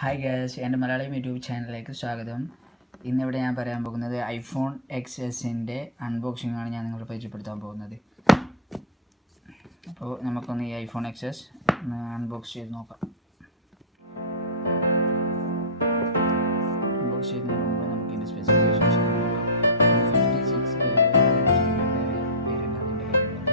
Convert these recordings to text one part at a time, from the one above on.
Hi guys, എൻ്റെ Malayalam YouTube ചാനലിലേക്ക് സ്വാഗതം. ഇന്നിവിടെ ഞാൻ പറയാൻ പോകുന്നത് ഐഫോൺ XSൻ്റെ അൺബോക്സിംഗ് ആണ് ഞാൻ നിങ്ങളെ പരിചയപ്പെടുത്താൻ പോകുന്നത്. അപ്പോൾ നമുക്കൊന്ന് ഈ ഐഫോൺ XS അൺബോക്സ് ചെയ്ത് നോക്കാം. അൺബോക്സ് ചെയ്യുന്നതിന് മുമ്പ് നമുക്ക് ഇതിൻ്റെ സ്പെസിഫിക്കേഷൻസ് നോക്കാം. 256 വേരിയൻ്റ് അതിൻ്റെ കയ്യിലുള്ളത്.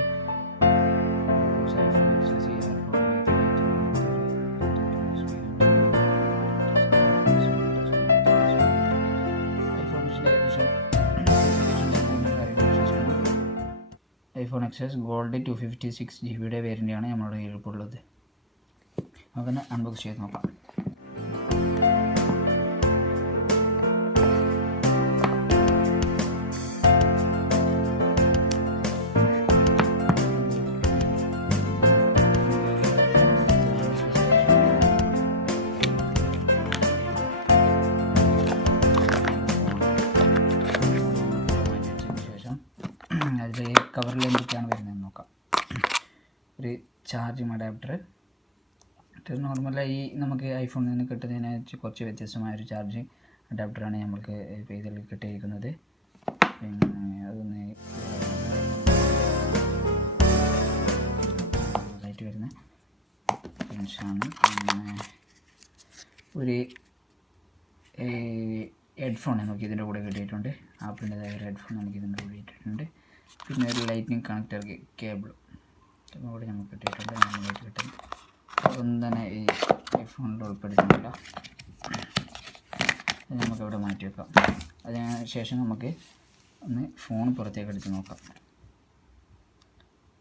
IPhone XS iPhone XS gold 256 GB വേരിയൻ്റാണ് നമ്മുടെ കയ്യിൽ ഇപ്പോൾ ഉള്ളത്. നമുക്കൊന്ന് അൺബോക്സ് ചെയ്ത് നോക്കാം. അതിൽ കവറിൽ എന്തൊക്കെയാണ് വരുന്നതെന്ന് നോക്കാം. ഒരു ചാർജിങ് അഡാപ്റ്റർ, നോർമലായി നമുക്ക് ഐഫോണിൽ നിന്ന് കിട്ടുന്നതിനെ കുറച്ച് വ്യത്യസ്തമായൊരു ചാർജിങ് അഡാപ്റ്ററാണ് നമുക്ക് ഇപ്പോൾ ഇതിൽ കിട്ടിയിരിക്കുന്നത്. പിന്നെ അതൊന്ന് ലൈറ്റ് വരുന്ന പെൻഷാണ്. പിന്നെ ഒരു ഹെഡ്ഫോൺ നമുക്ക് ഇതിൻ്റെ കൂടെ കിട്ടിയിട്ടുണ്ട്. ആപ്പിളിൻ്റെതായ ഒരു ഹെഡ്ഫോൺ നമുക്ക് ഇതിൻ്റെ കൂടെ കിട്ടിയിട്ടുണ്ട്. പിന്നെ ഒരു ലൈറ്റ്നിങ് കണക്ടർ കേബിൾ കൂടെ നമുക്ക് കിട്ടിയിട്ടുണ്ട്. നന്നായിട്ട് കിട്ടുന്നു. അതൊന്നും തന്നെ ഈ ഐഫോണിൽ ഉൾപ്പെടുത്തുന്നില്ല. അത് നമുക്കവിടെ മാറ്റി വെക്കാം. അതിന് ശേഷം നമുക്ക് ഒന്ന് ഫോൺ പുറത്തേക്ക് എടുത്ത് നോക്കാം.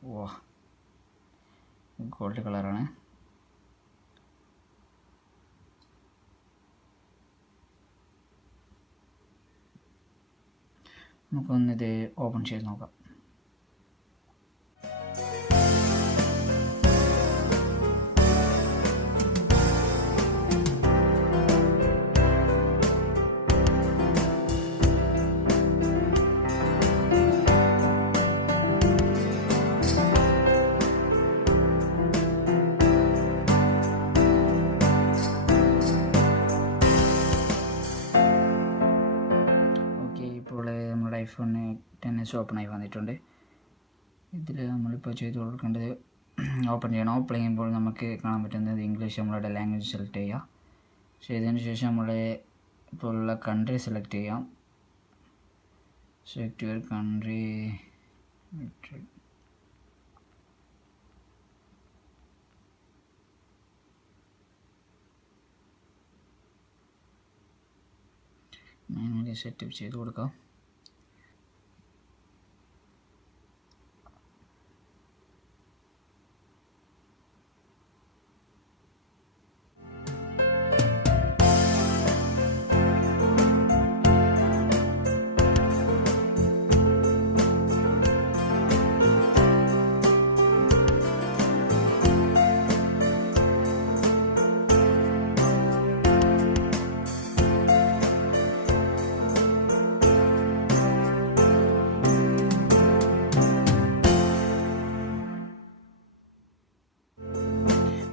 ഓ, ഗോൾഡ് കളറാണ്. നമുക്കൊന്നിത് ഓപ്പൺ ചെയ്ത് നോക്കാം. നമ്മുടെ ഐഫോൺ XS ഓപ്പണായി വന്നിട്ടുണ്ട്. ഇതിൽ നമ്മളിപ്പോൾ ചെയ്ത് കൊടുക്കേണ്ടത് ഓപ്പൺ ചെയ്യണം. ഓപ്പൺ ചെയ്യുമ്പോൾ നമുക്ക് കാണാൻ പറ്റുന്നത് ഇംഗ്ലീഷ് നമ്മളുടെ ലാംഗ്വേജ് സെലക്ട് ചെയ്യുക. ചെയ്തതിന് ശേഷം നമ്മൾ ഇപ്പോൾ ഉള്ള കൺട്രി സെലക്ട് ചെയ്യാം. Select your country. Manually setup ചെയ്ത് കൊടുക്കാം.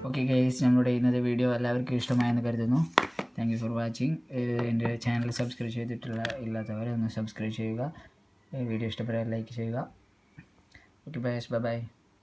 ഓക്കെ ഗൈസ്, നമ്മുടെ ഇന്നത്തെ വീഡിയോ എല്ലാവർക്കും ഇഷ്ടമായെന്ന് കരുതുന്നു. Thank you for watching. എൻ്റെ ചാനൽ സബ്സ്ക്രൈബ് ഇല്ലാത്തവർ ഒന്ന് സബ്സ്ക്രൈബ് ചെയ്യുക. വീഡിയോ ഇഷ്ടപ്പെട്ടാൽ ലൈക്ക് ചെയ്യുക. Okay bye bye.